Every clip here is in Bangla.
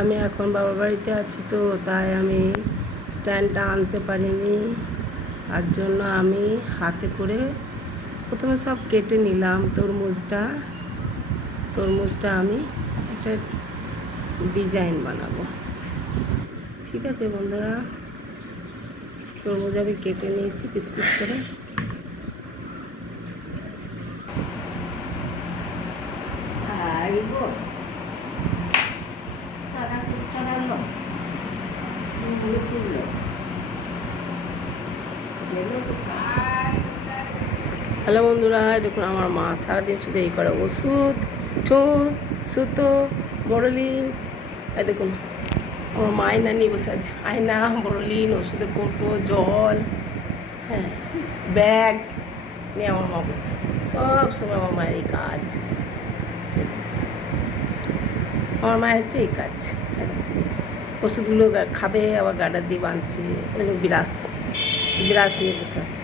আমি এখন বাবার বাড়িতে আছি তো, তাই আমি স্ট্যান্ডটা আনতে পারিনি। তার জন্য আমি হাতে করে প্রথমে সব কেটে নিলাম তরমুজটা। তরমুজটা আমি একটা ডিজাইন বানাবো। ঠিক আছে বন্ধুরা, তরমুজ আমি কেটে নিয়েছি পিস পিস করে। হ্যালো বন্ধুরা দেখুন আমার মা সারাদিন শুধু এই করে ওষুধ ঠোঁট সুতো, বড়লিন। এই দেখুন, আমার মা আয়না নিয়ে বসে আছে। আয়না, বড়লিন ওষুধের কৌটো, জল হ্যাঁ ব্যাগ নিয়ে আমার মা বসে সব সময় আমার মায়ের এই কাজ। আমার মায়ের হচ্ছে এই কাজ। ওষুধগুলো খাবে, আবার গার্ডার দিয়ে বাঁধছে দেখুন বিরাস বিরাস নিয়ে বসে আছে।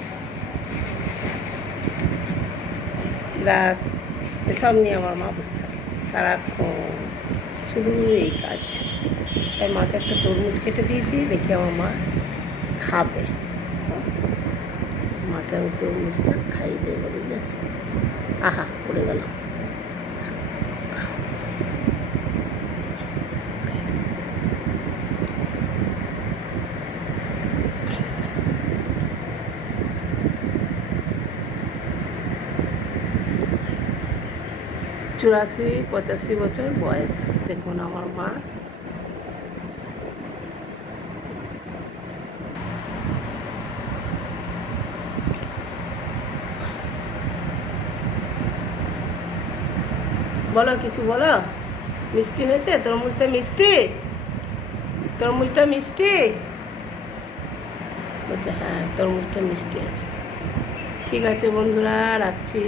বিরাস, এসব নিয়ে আমার মা বসে থাকে সারাক্ষণ। শুধু এই কাজ। তাই মাকে একটা তরমুজ কেটে দিয়েছি, দেখি আমার মা খাবে। মাকে আমি তরমুজটা খাইয়ে দেবো বুঝলে আহা, পড়ে গেল চুরাশি, পঁচাশি বছর বয়স। দেখুন আমার মা। বলো, কিছু বলো? মিষ্টি হয়েছে? তরমুজটা মিষ্টি? তরমুজটা মিষ্টি? বলছে হ্যাঁ তরমুজটা মিষ্টি আছে। ঠিক আছে বন্ধুরা, রাখছি।